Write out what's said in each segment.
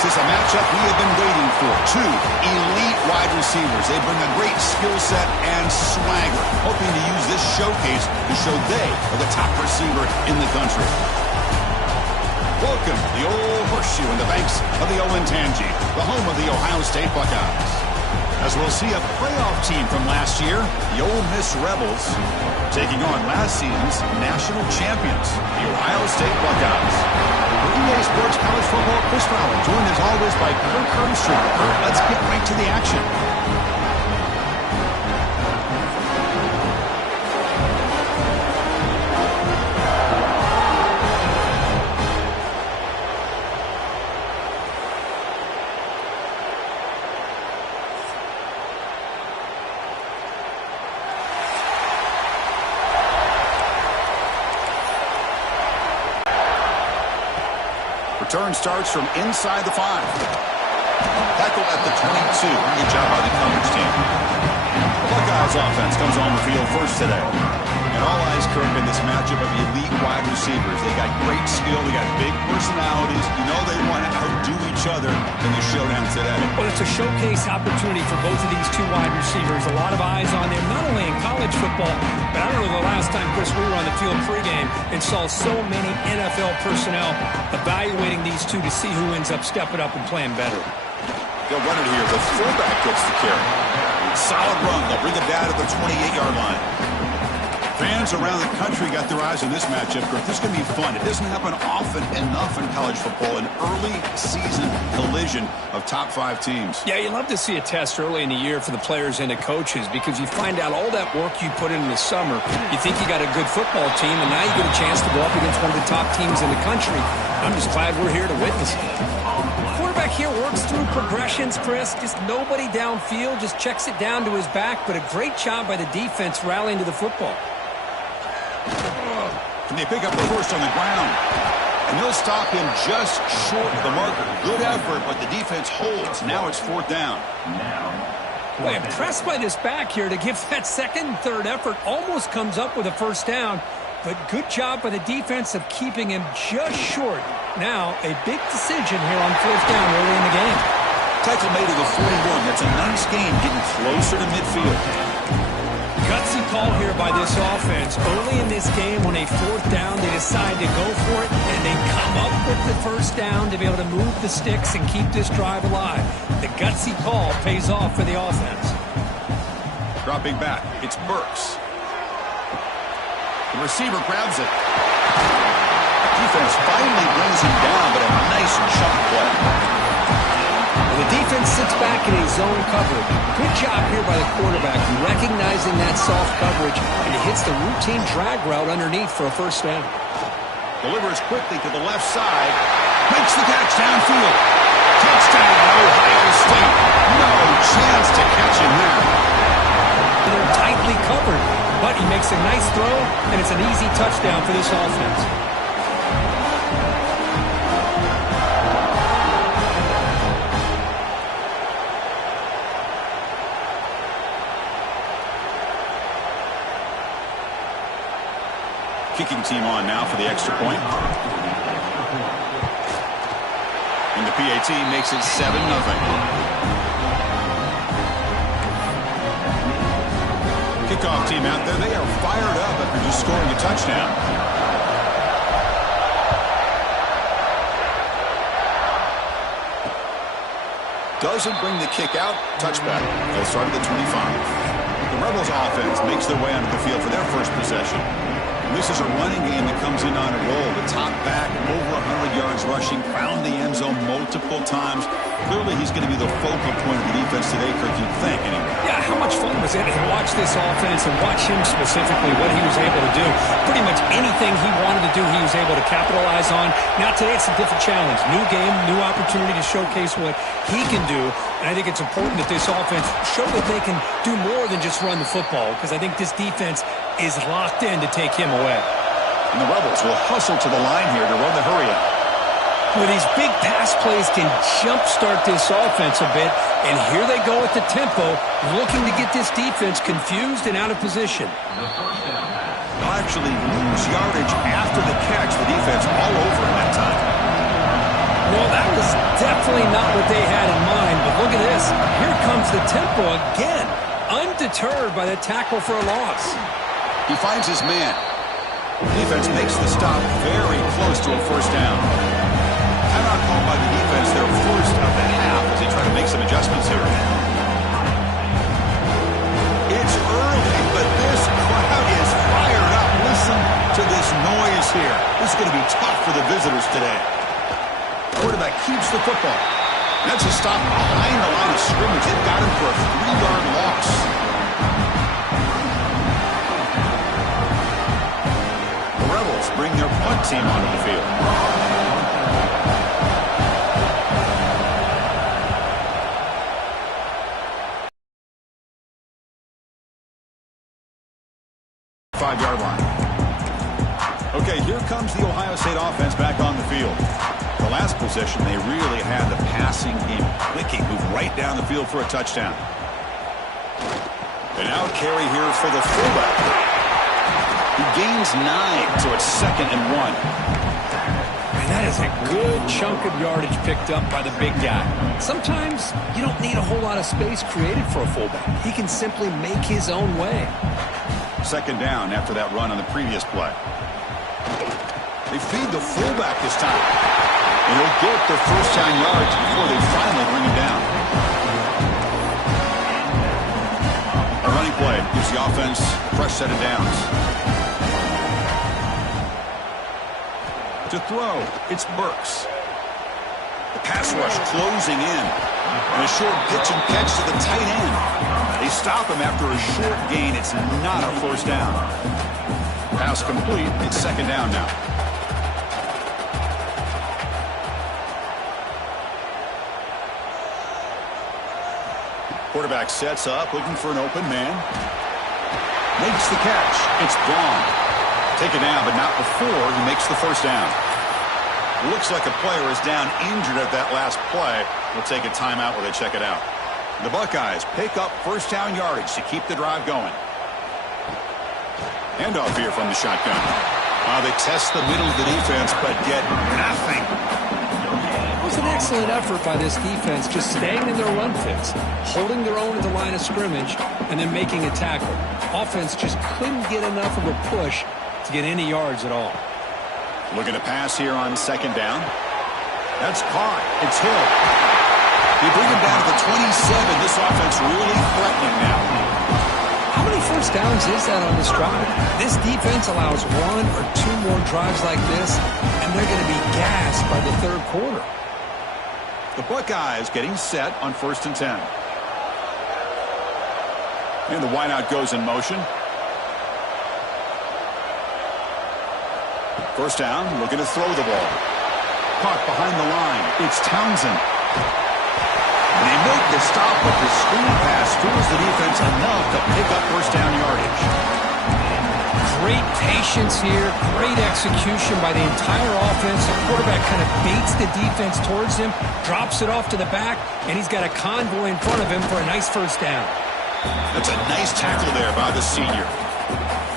This is a matchup we have been waiting for. Two elite wide receivers. They bring a great skill set and swagger, hoping to use this showcase to show they are the top receiver in the country. Welcome to the old horseshoe in the banks of the Olentangy, the home of the Ohio State Buckeyes. As we'll see a playoff team from last year, the Ole Miss Rebels, taking on last season's national champions, the Ohio State Buckeyes. For EA Sports College Football, Chris Fowler, joined as always by Kirk Hermstrom. Let's get right to the action. Return starts from inside the 5. Tackle at the 22. Good job by the coverage team. The Buckeyes offense comes on the field first today. And all eyes, Kirk, in this matchup of elite wide receivers. They got great skill. They got big personalities. You know they want to outdo each other in the showdown today. Well, it's a showcase opportunity for both of these two wide receivers. A lot of eyes on them, not only in college football, but I don't know the last time, Chris, we were on the field pregame and saw so many NFL personnel evaluating these two to see who ends up stepping up and playing better. They'll run it here. The fullback gets the carry. Solid run. They'll bring it down at the 28-yard line. Fans around the country got their eyes on this matchup. This is going to be fun. It doesn't happen often enough in college football, an early season collision of top 5 teams. Yeah, you love to see a test early in the year for the players and the coaches because you find out all that work you put in the summer. You think you got a good football team, and now you get a chance to go up against one of the top teams in the country. I'm just glad we're here to witness it. Quarterback here works through progressions, Chris. Just nobody downfield, just checks it down to his back, but a great job by the defense rallying to the football. Can they pick up the first on the ground? And they'll stop him just short of the marker. Good effort, but the defense holds. Now it's 4th down. Boy, impressed by this back here to give that second and third effort. Almost comes up with a first down, but good job by the defense of keeping him just short. Now, a big decision here on 4th down early in the game. Tackle made to the 41. That's a nice gain, getting closer to midfield. Gutsy call here by this offense. Early in this game, on a 4th down, they decide to go for it, and they come up with the first down to be able to move the sticks and keep this drive alive. The gutsy call pays off for the offense. Dropping back, it's Burks. The receiver grabs it. Defense finally brings him down, but a nice chunk play. The defense sits back in a zone coverage. Good job here by the quarterback, recognizing that soft coverage, and he hits the routine drag route underneath for a first down. Delivers quickly to the left side. Makes the catch downfield. Touchdown, Ohio State. No chance to catch him there. They're tightly covered, but he makes a nice throw, and it's an easy touchdown for this offense. Kicking team on now for the extra point. And the PAT makes it 7-0. Kickoff team out there. They are fired up after just scoring a touchdown. Doesn't bring the kick out. Touchback. They'll start at the 25. The Rebels offense makes their way onto the field for their first possession. This is a running game that comes in on a roll. The top back, over 100 yards rushing, found the end zone multiple times. Clearly, he's going to be the focal point of the defense today, Kirk, you'd think, anyway. Yeah, how much fun was it to watch this offense and watch him specifically, what he was able to do. Pretty much anything he wanted to do, he was able to capitalize on. Now, today, it's a different challenge. New game, new opportunity to showcase what he can do. And I think it's important that this offense show that they can do more than just run the football, because I think this defense is locked in to take him away. And the Rebels will hustle to the line here to run the hurry-up. Well, these big pass plays can jumpstart this offense a bit, and here they go at the tempo, looking to get this defense confused and out of position. They'll actually lose yardage after the catch. The defense all over him that time. Well, that was definitely definitely not what they had in mind, but look at this. Here comes the tempo again, undeterred by the tackle for a loss. He finds his man. Defense makes the stop very close to a first down. Timeout called by the defense, their first of the half, as they try to make some adjustments here. It's early, but this crowd is fired up. Listen to this noise here. This is going to be tough for the visitors today. Quarterback keeps the football. That's a stop behind the line of scrimmage. They've got him for a 3-yard loss. The Rebels bring their punt team onto the field. Five-yard line. Okay, here comes the Ohio State offense back on the field. The last possession, they really had the passing game clicking, moved right down the field for a touchdown. And now carry here for the fullback. He gains 9, so it's 2nd and 1. And that is a good chunk of yardage picked up by the big guy. Sometimes you don't need a whole lot of space created for a fullback. He can simply make his own way. 2nd down after that run on the previous play. They feed the fullback this time. And he'll get the first down yards before they finally bring him down. A running play gives the offense a fresh set of downs. To throw, it's Burks. The pass rush closing in. And a short pitch and catch to the tight end. They stop him after a short gain. It's not a first down. Pass complete. It's 2nd down now. Quarterback sets up, looking for an open man. Makes the catch. It's Braun. Take it down, but not before he makes the first down. Looks like a player is down injured at that last play. We'll take a timeout while they check it out. The Buckeyes pick up first down yardage to keep the drive going. Handoff here from the shotgun. They test the middle of the defense, but get nothing. It was an excellent effort by this defense, just staying in their run fits, holding their own at the line of scrimmage, and then making a tackle. Offense just couldn't get enough of a push to get any yards at all. Looking to pass here on 2nd down. That's caught. It's Hill. They bring him down to the 27. This offense really threatening now. How many first downs is that on this drive? This defense allows 1 or 2 more drives like this, and they're going to be gassed by the 3rd quarter. The Buckeyes getting set on 1st and 10. And the wideout goes in motion. First down, looking to throw the ball. Caught behind the line. It's Townsend. And they make the stop, but the screen pass fools the defense enough to pick up first down yardage. Great patience here, great execution by the entire offense. The quarterback kind of baits the defense towards him, drops it off to the back, and he's got a convoy in front of him for a nice first down. That's a nice tackle there by the senior.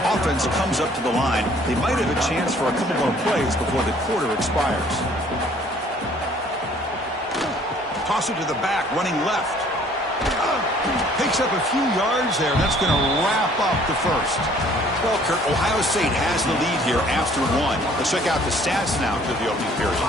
Offense comes up to the line. They might have a chance for a couple more plays before the quarter expires. Toss it to the back, running left. Picks up a few yards there, and that's going to wrap up the first. Well, Kurt, Ohio State has the lead here after 1. Let's check out the stats now through the opening period.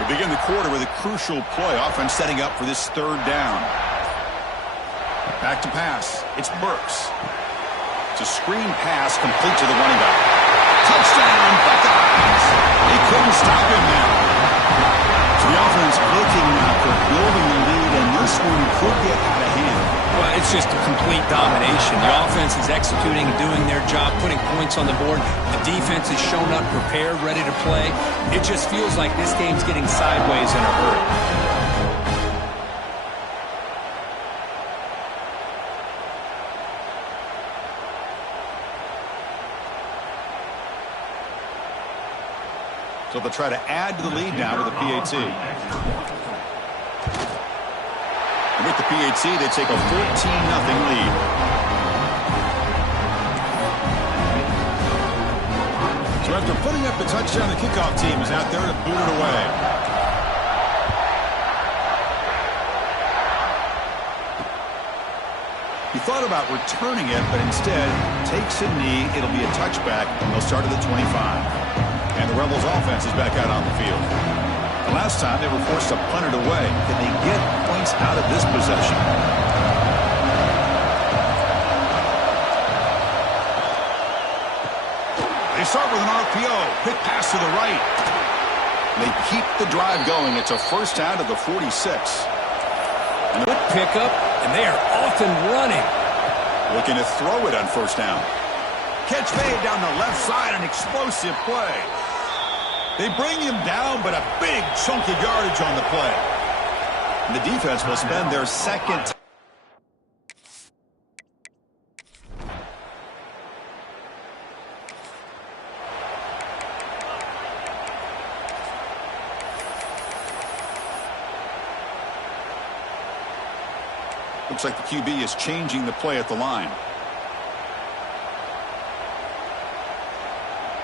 We begin the quarter with a crucial play. Offense setting up for this 3rd down. Back to pass. It's Burks. It's a screen pass complete to the running back. Touchdown, Buckeyes. They couldn't stop him now. So the offense looking now for building the lead, and this one could get out of hand. Well, it's just a complete domination. The offense is executing and doing their job, putting points on the board. The defense has shown up, prepared, ready to play. It just feels like this game's getting sideways in a hurry. So they'll try to add to the lead now with a PAT. And with the PAT, they take a 14-0 lead. So after putting up the touchdown, the kickoff team is out there to boot it away. He thought about returning it, but instead takes a knee. It'll be a touchback. They'll start at the 25. And the Rebels offense is back out on the field. The last time they were forced to punt it away. Can they get points out of this possession? They start with an RPO. Quick pass to the right. They keep the drive going. It's a first down to the 46. Good pickup, and they are off and running. Looking to throw it on first down. Catch made down the left side, an explosive play. They bring him down, but a big chunk of yardage on the play. And the defense will spend their second. Looks like the QB is changing the play at the line.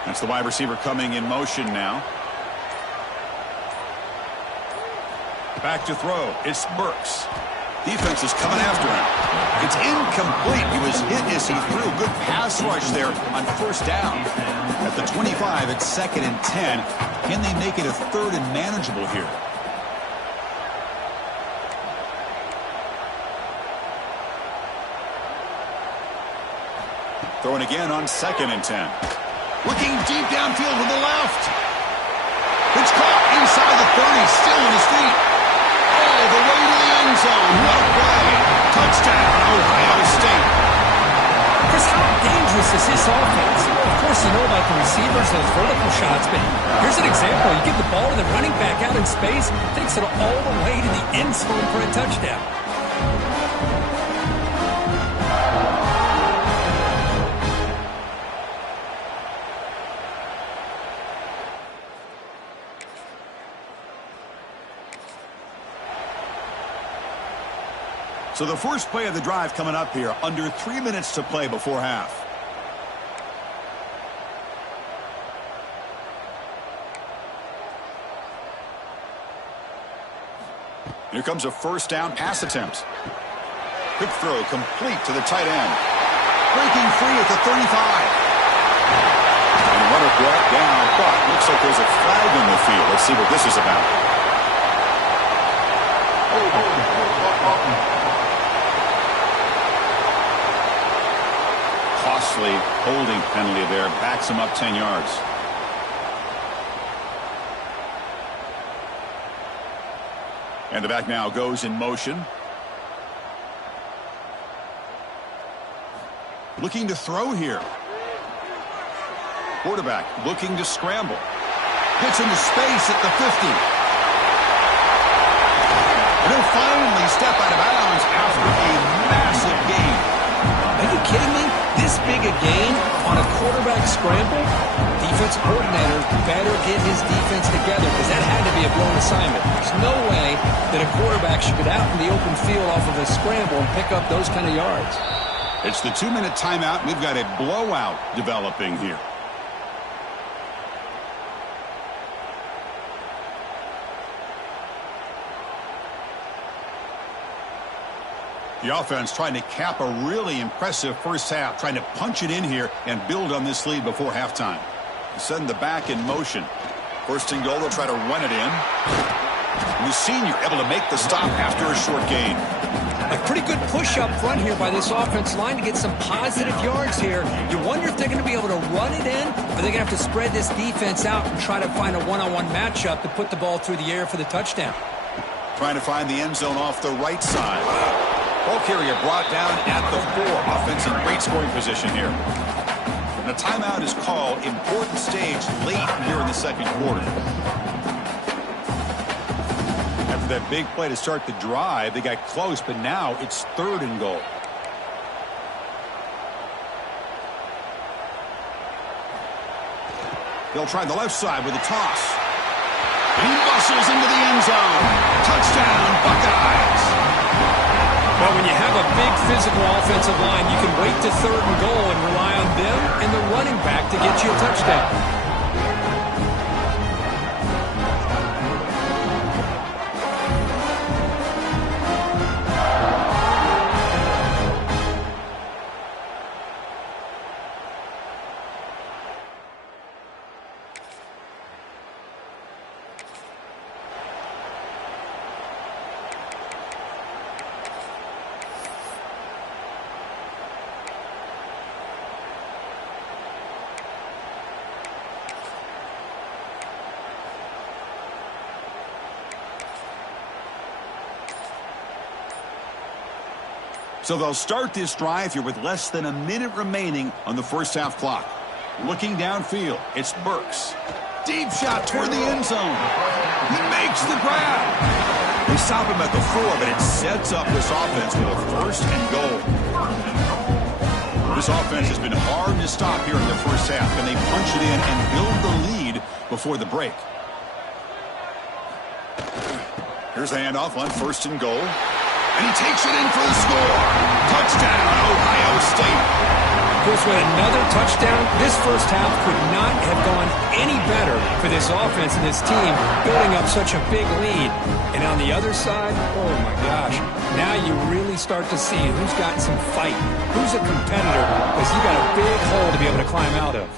That's the wide receiver coming in motion now. Back to throw. It's Burks. Defense is coming after him. It's incomplete. He was hit as he threw. Good pass rush there on first down. At the 25, it's 2nd and 10. Can they make it a 3rd and manageable here? Throwing again on 2nd and 10. Looking deep downfield with the left. It's caught inside the 30, still on his feet. All the way to the end zone. What a play. Touchdown, Ohio State. Chris, how dangerous is this offense? Of course, you know about the receivers, those vertical shots, but here's an example. You give the ball to the running back out in space, takes it all the way to the end zone for a touchdown. So the first play of the drive coming up here, under 3 minutes to play before half. Here comes a first down pass attempt. Quick throw complete to the tight end. Breaking free at the 35. And runner brought down, but looks like there's a flag in the field. Let's see what this is about. Costly holding penalty there. Backs him up 10 yards. And the back now goes in motion. Looking to throw here. Quarterback looking to scramble. Gets into space at the 50. And he'll finally step out of bounds after a massive gain. Are you kidding me? This big a gain on a quarterback scramble? Defense coordinator better get his defense together because that had to be a blown assignment. There's no way that a quarterback should get out in the open field off of a scramble and pick up those kind of yards. It's the 2-minute timeout. We've got a blowout developing here. The offense trying to cap a really impressive first half, trying to punch it in here and build on this lead before halftime. Send the back in motion. First and goal, they'll try to run it in. And the senior able to make the stop after a short gain. A pretty good push up front here by this offense line to get some positive yards here. You wonder if they're going to be able to run it in, or they're going to have to spread this defense out and try to find a one-on-one matchup to put the ball through the air for the touchdown. Trying to find the end zone off the right side. Ball carrier brought down at the 4. Offense in great scoring position here. And a timeout is called. Important stage late here in the second quarter. After that big play to start the drive, they got close, but now it's 3rd and goal. They'll try the left side with a toss. Launches into the end zone. Touchdown, Buckeyes. Well, when you have a big physical offensive line, you can wait to 3rd and goal and rely on them and the running back to get you a touchdown. So they'll start this drive here with less than a minute remaining on the first half clock. Looking downfield, it's Burks. Deep shot toward the end zone. He makes the grab. They stop him at the 4, but it sets up this offense with a 1st and goal. This offense has been hard to stop here in the first half, and they punch it in and build the lead before the break. Here's the handoff on 1st and goal. And he takes it in for the score. Touchdown, Ohio State. Of course, with another touchdown, this first half could not have gone any better for this offense and this team, building up such a big lead. And on the other side, oh my gosh, now you really start to see who's got some fight, who's a competitor, because you got a big hole to be able to climb out of.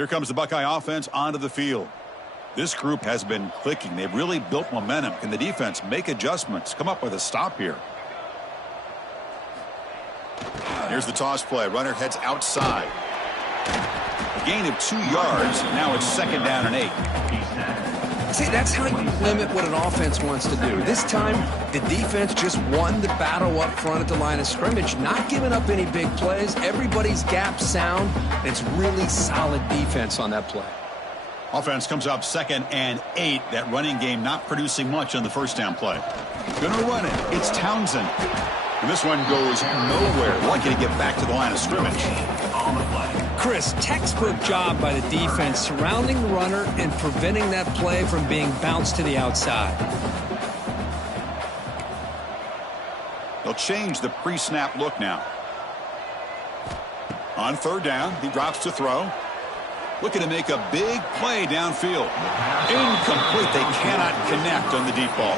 Here comes the Buckeye offense onto the field. This group has been clicking. They've really built momentum. Can the defense make adjustments? Come up with a stop here. Here's the toss play. Runner heads outside. A gain of 2 yards. Now it's 2nd down and 8. See, that's how you limit what an offense wants to do. This time, the defense just won the battle up front at the line of scrimmage, not giving up any big plays. Everybody's gap sound. It's really solid defense on that play. Offense comes up 2nd and 8. That running game not producing much on the first down play. Gonna run it. It's Townsend. And this one goes nowhere. Lucky to get back to the line of scrimmage. Chris, textbook job by the defense surrounding the runner and preventing that play from being bounced to the outside. They'll change the pre-snap look now. On 3rd down, he drops to throw. Looking to make a big play downfield. Incomplete. They cannot connect on the deep ball.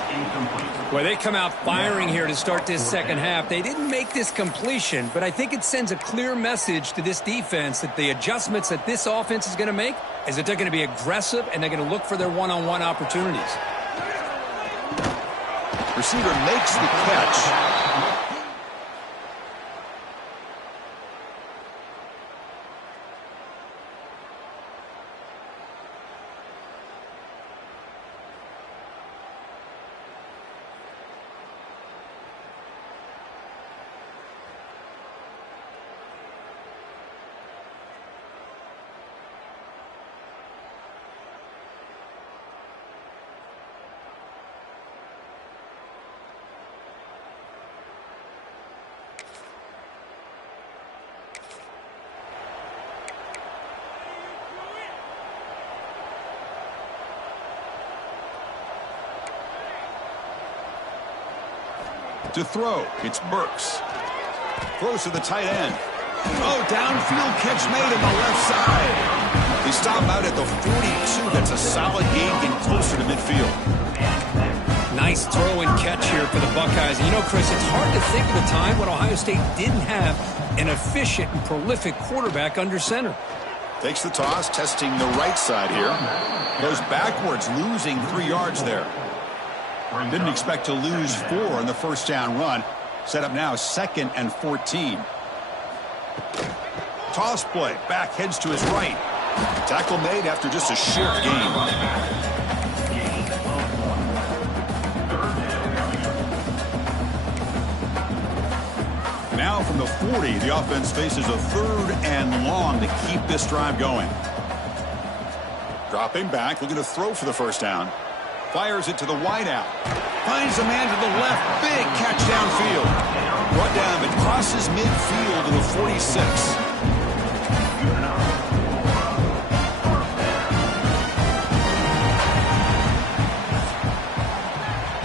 Well, they come out firing here to start this second half. They didn't make this completion, but I think it sends a clear message to this defense that the adjustments that this offense is going to make is that they're going to be aggressive and they're going to look for their one-on-one opportunities. Receiver makes the catch. To throw, it's Burks. Throws to the tight end. Oh, downfield catch made on the left side. They stop out at the 42. That's a solid gain, getting closer to midfield. Nice throw and catch here for the Buckeyes. And you know, Chris, it's hard to think of a time when Ohio State didn't have an efficient and prolific quarterback under center. Takes the toss, testing the right side here. Goes backwards, losing 3 yards there. Didn't expect to lose 4 on the first down run. Set up now 2nd and 14. Toss play. Back heads to his right. Tackle made after just a short gain. Now from the 40, the offense faces a 3rd and long to keep this drive going. Dropping back, looking to throw for the first down. Fires it to the wideout. Finds a man to the left. Big catch downfield. Brought down, but crosses midfield to the 46.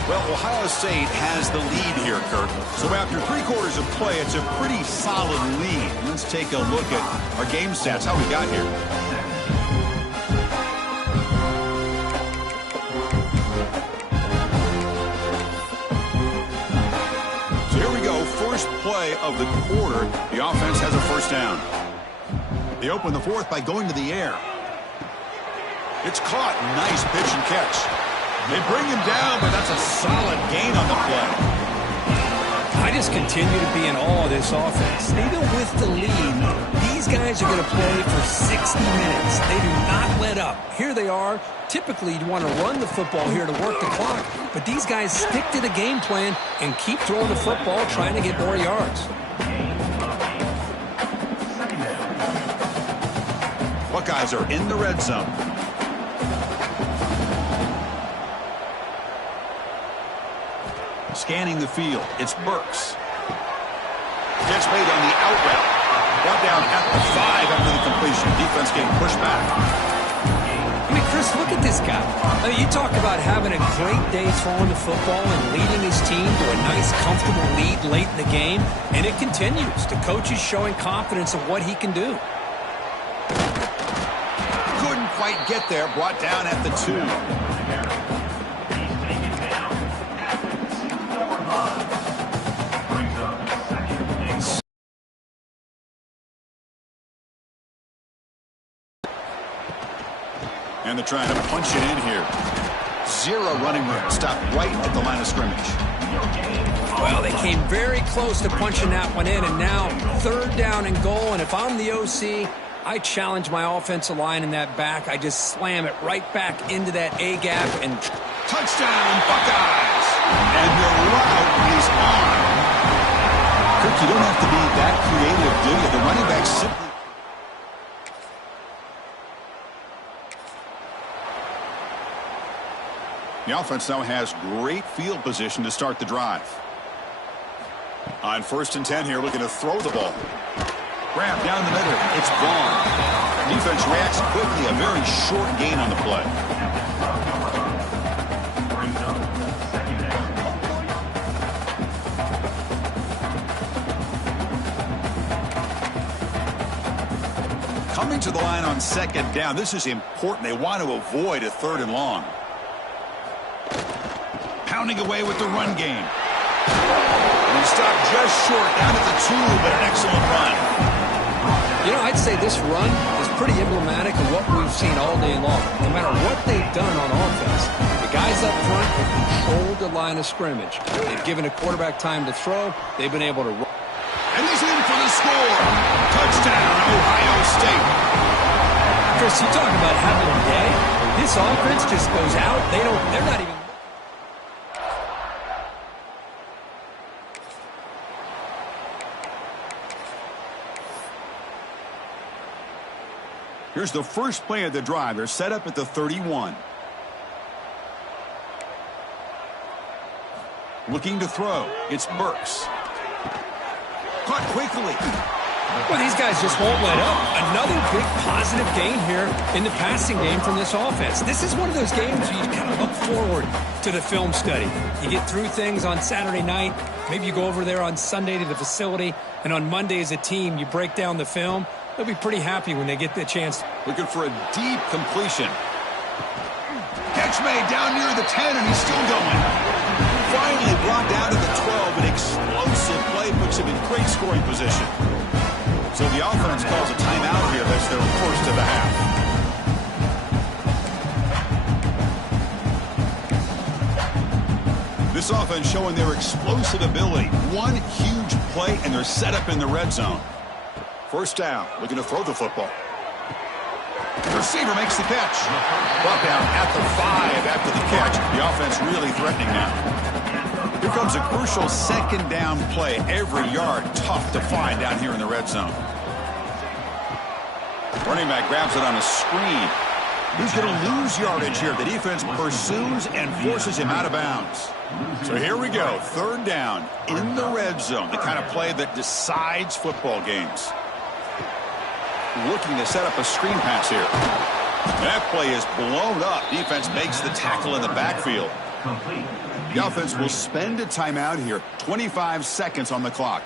Well, Ohio State has the lead here, Kirk. So after 3 quarters of play, it's a pretty solid lead. Let's take a look at our game stats, how we got here. First play of the quarter, the offense has a first down. They open the 4th by going to the air. It's caught. Nice pitch and catch. They bring him down, but that's a solid gain on the play. I just continue to be in awe of this offense. Even with the lead, these guys are going to play for 60 minutes. They do not let up. Here they are. Typically, you want to run the football here to work the clock, but these guys stick to the game plan and keep throwing the football, trying to get more yards. Buckeyes are in the red zone. Scanning the field, it's Burks. Catch made on the out route. Brought down at the 5 after the completion. Defense getting pushed back. I mean, Chris, look at this guy. I mean, you talk about having a great day throwing the football and leading his team to a nice, comfortable lead late in the game, and it continues. The coach is showing confidence of what he can do. Couldn't quite get there. Brought down at the 2. And they're trying to punch it in here. Zero running room. Stopped right at the line of scrimmage. Well, they came very close to punching that one in, and now 3rd down and goal. And if I'm the OC, I challenge my offensive line in that back. I just slam it right back into that A-gap and touchdown, Buckeyes! And the route is on. Kirk, you don't have to be that creative, do you? The running back simply... The offense now has great field position to start the drive. On 1st and 10 here, looking to throw the ball. Grab down the middle. It's gone. Defense reacts quickly. A very short gain on the play. Coming to the line on 2nd down. This is important. They want to avoid a 3rd and long. Pounding away with the run game. And he stopped just short down at the 2, but an excellent run. You know, I'd say this run is pretty emblematic of what we've seen all day long. No matter what they've done on offense, the guys up front have controlled the line of scrimmage. They've given a quarterback time to throw. They've been able to run. And he's in for the score. Touchdown, Ohio State. Chris, you talk about having a day. This offense just goes out. They're not even... Here's the first play of the drive. They're set up at the 31. Looking to throw. It's Burks. Caught quickly. Well, these guys just won't let up. Another big positive gain here in the passing game from this offense. This is one of those games where you kind of look forward to the film study. You get through things on Saturday night. Maybe you go over there on Sunday to the facility, and on Monday as a team, you break down the film. They'll be pretty happy when they get the chance. Looking for a deep completion. Catch made down near the 10, and he's still going. Finally brought down to the 12. An explosive play puts him in great scoring position. So the offense calls a timeout here. That's their first of the half. This offense showing their explosive ability. One huge play, and they're set up in the red zone. 1st down, looking to throw the football. The receiver makes the catch. Brought down at the 5 after the catch. The offense really threatening now. Here comes a crucial 2nd down play. Every yard tough to find down here in the red zone. Running back grabs it on a screen. He's going to lose yardage here. The defense pursues and forces him out of bounds. So here we go. 3rd down in the red zone. The kind of play that decides football games. Looking to set up a screen pass here. That play is blown up. Defense makes the tackle in the backfield. The offense will spend a timeout here. 25 seconds on the clock.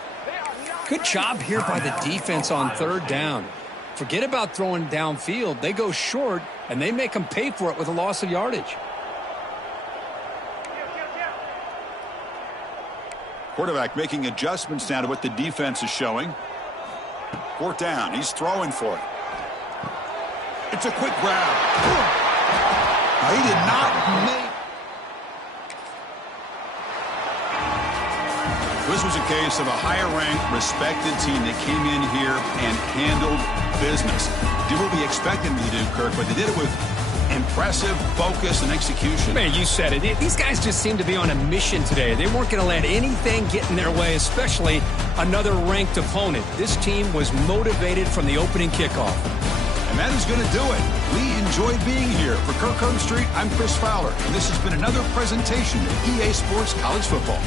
Good job here by the defense on 3rd down. Forget about throwing downfield. They go short, and they make them pay for it with a loss of yardage. Quarterback making adjustments now to what the defense is showing. 4th down. He's throwing for it. It's a quick grab. He did not make. This was a case of a higher-ranked, respected team that came in here and handled business. Did what we expected them to do, Kirk, but they did it with impressive focus and execution. Man, you said it. These guys just seem to be on a mission today. They weren't going to let anything get in their way, especially another ranked opponent. This team was motivated from the opening kickoff. And that is going to do it. We enjoyed being here. For Kirk Street, I'm Chris Fowler, and this has been another presentation of EA Sports College Football.